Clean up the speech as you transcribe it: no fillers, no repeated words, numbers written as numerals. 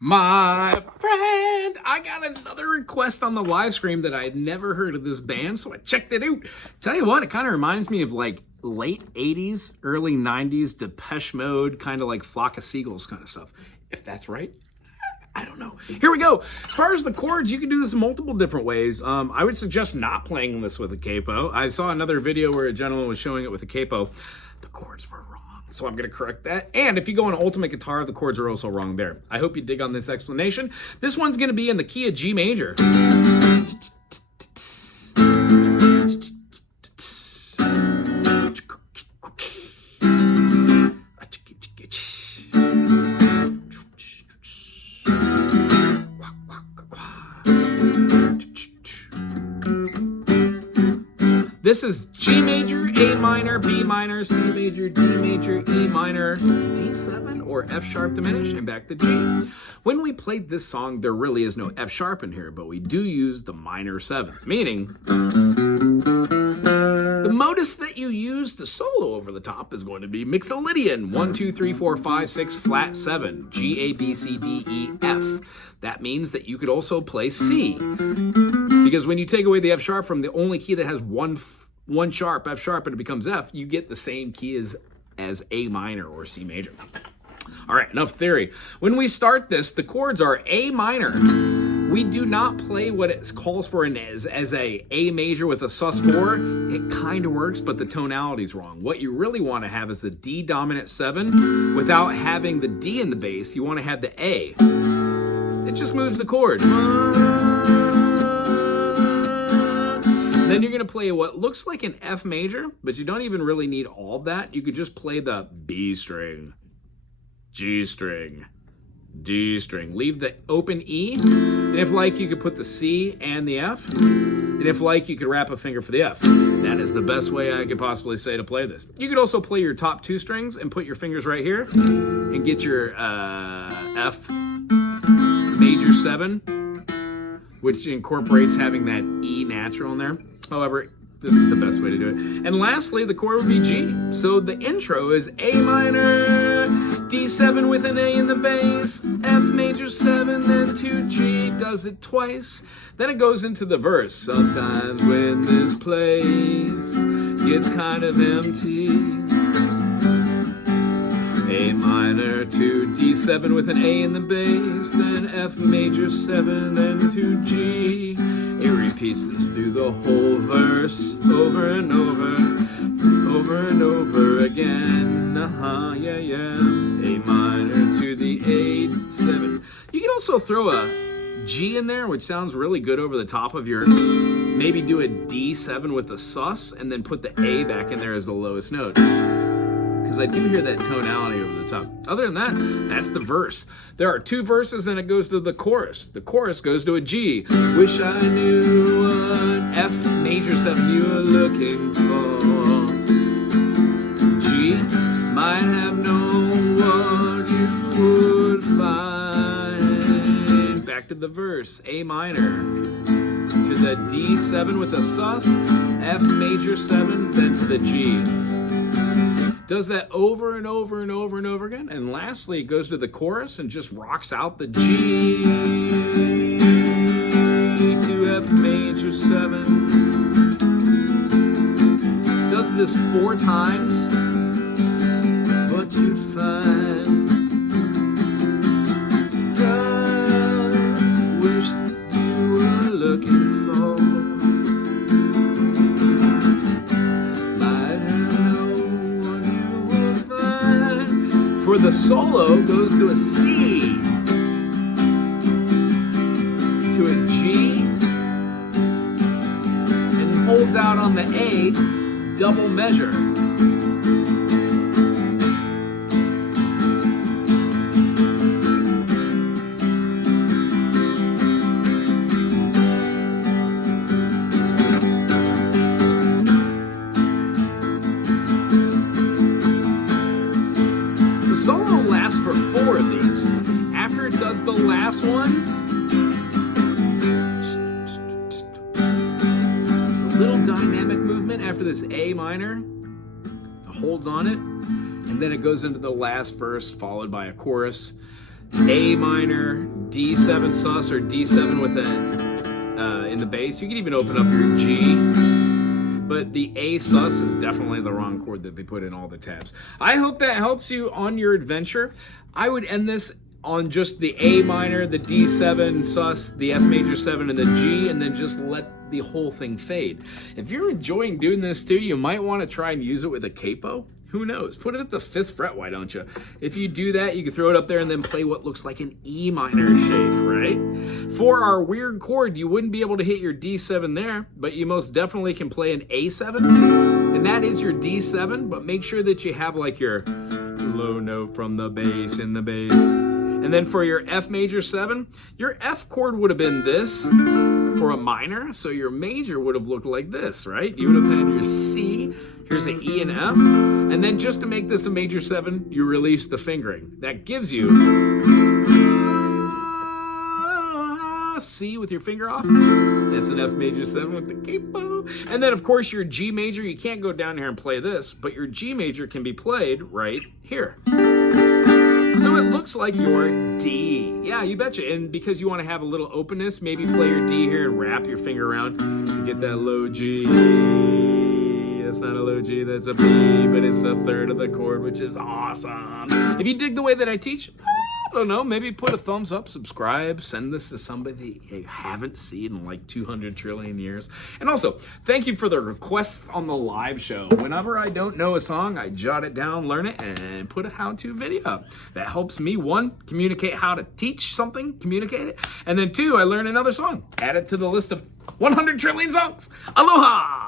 My friend, I got another request on the live stream that I had never heard of this band, so I checked it out. Tell you what, it kind of reminds me of like late 80s, early 90s Depeche Mode, kind of like Flock of Seagulls kind of stuff. If that's right, I don't know. Here we go. As far as the chords, you can do this in multiple different ways. I would suggest not playing this with a capo. I saw another video where a gentleman was showing it with a capo. The chords were wrong. So I'm going to correct that. And if you go on Ultimate Guitar, the chords are also wrong there. I hope you dig on this explanation. This one's going to be in the key of G major. This is G major, A minor, B minor, C major, D major, E minor, D7 or F sharp diminished, and back to G. When we played this song, there really is no F sharp in here, but we do use the minor 7th, meaning the modus that you use to solo over the top is going to be Mixolydian, 1, 2, 3, 4, 5, 6, flat 7, G, A, B, C, D, E, F. That means that you could also play C, because when you take away the F sharp from the only key that has one sharp, F sharp, and it becomes F, you get the same key as A minor or C major. All right, enough theory. When we start this, the chords are A minor. We do not play what it calls for as a A major with a sus4. It kind of works, but the tonality's wrong. What you really want to have is the D dominant 7 without having the D in the bass. You want to have the A. It just moves the chord. Then you're going to play what looks like an F major, but you don't even really need all of that. You could just play the B string, G string, D string. Leave the open E. And if like, you could put the C and the F. And if like, you could wrap a finger for the F. That is the best way I could possibly say to play this. You could also play your top 2 strings and put your fingers right here and get your F major 7, which incorporates having that E natural in there. However, this is the best way to do it. And lastly, the chord would be G. So the intro is A minor, D7 with an A in the bass, F major 7, then 2G, does it twice. Then it goes into the verse. Sometimes when this place gets kind of empty, A minor to D7 with an A in the bass, then F major 7, then 2G. It repeats this through the whole verse, over and over and over again. Yeah. A minor to the A7. You can also throw a G in there, which sounds really good over the top of your, maybe do a D7 with a sus, and then put the A back in there as the lowest note. Because I do hear that tonality over the top. Other than that, that's the verse. There are 2 verses and it goes to the chorus. The chorus goes to a G. Wish I knew what F major 7 you were looking for. G might have known what you would find. Back to the verse. A minor to the D7 with a sus, F major 7, then to the G. Does that over and over and over and over again. And lastly, it goes to the chorus and just rocks out the G to F major 7. Does this 4 times. What you find. God, wish you were looking for. For the solo, goes to a C, to a G, and holds out on the A, double measure. Solo lasts for 4 of these. After it does the last one, there's a little dynamic movement after this A minor. It holds on it, and then it goes into the last verse, followed by a chorus. A minor, D7 sus, or D7 with an in the bass. You can even open up your G, but the A sus is definitely the wrong chord that they put in all the tabs. I hope that helps you on your adventure. I would end this on just the A minor, the D7 sus, the F major 7, and the G, and then just let the whole thing fade. If you're enjoying doing this too, you might want to try and use it with a capo. Who knows? Put it at the 5th fret, why don't you? If you do that, you can throw it up there and then play what looks like an E minor shape, right? For our weird chord, you wouldn't be able to hit your D7 there, but you most definitely can play an A7, and that is your D7, but make sure that you have like your low note from the bass in the bass. And then for your F major 7, your F chord would have been this for a minor, so your major would have looked like this, right? You would have had your C, here's an E and F, and then just to make this a major 7, you release the fingering. That gives you C with your finger off. That's an F major 7 with the capo. And then of course your G major, you can't go down here and play this, but your G major can be played right here. So it looks like your D. Yeah, you betcha. And because you want to have a little openness, maybe play your D here and wrap your finger around to get that low G. That's not a low G, that's a B, but it's the 3rd of the chord, which is awesome. If you dig the way that I teach, I don't know, maybe put a thumbs up, subscribe, send this to somebody you haven't seen in like 200 trillion years. And also, thank you for the requests on the live show. Whenever I don't know a song, I jot it down, learn it, and put a how-to video up. That helps me, 1, communicate how to teach something, communicate it, and then 2, I learn another song. Add it to the list of 100 trillion songs. Aloha!